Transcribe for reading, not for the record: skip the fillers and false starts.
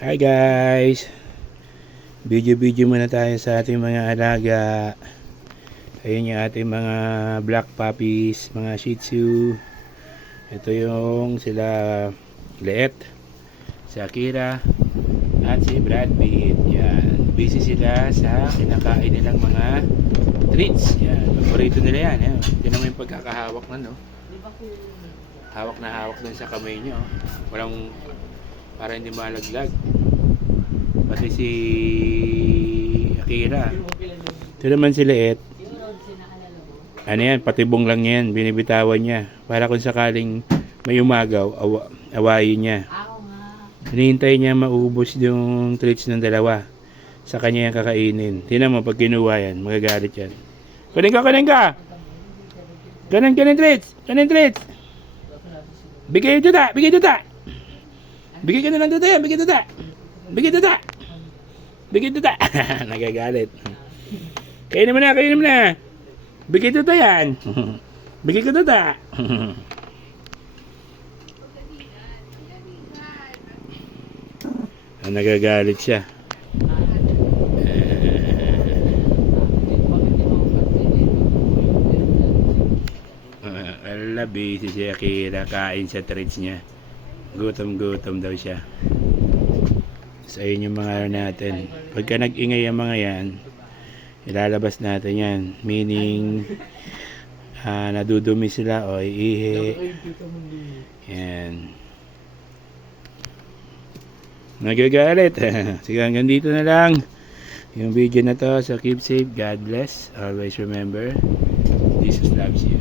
Hi guys, video muna tayo sa ating mga alaga. Ayun yung ating mga black puppies, mga shih tzu. Ito yung sila Leet, si Akira at si Brad Pitt. Yan, busy sila sa kinakain nilang mga treats. Yan, paborito nila yan. Yan. Yan naman yung pagkakahawak na, no? Hawak na hawak dun sa kamay nyo. Walang, para hindi malaglag. Pati si Akira. Ito naman si Leet. Ano yan, patibong lang yan. Binibitawan niya. Para kung sakaling may umagaw, awayin niya. Hinihintay niya maubos yung treats ng dalawa. Sa kanya yung kakainin. Tingnan mo, pag kinuha yan, magagalit yan. Kunin ka! Kanin treats! Bigay ito ta! Bigay ka na lang ito! Bigay ito ta! Nagagalit. Kainin mo na! Bigay ito ta yan! Bigay ko ito ta! Nagagalit siya. Busy si Akira, kain sa treats niya. Gutom daw siya. So ayun yung mga natin. Pagka nag-ingay ang mga yan, ilalabas natin yan. Meaning nadudumi sila o iihi. Yan. Nagagalit. Sige, hanggang dito na lang yung video na to. So keep safe, God bless. Always remember, Jesus loves you.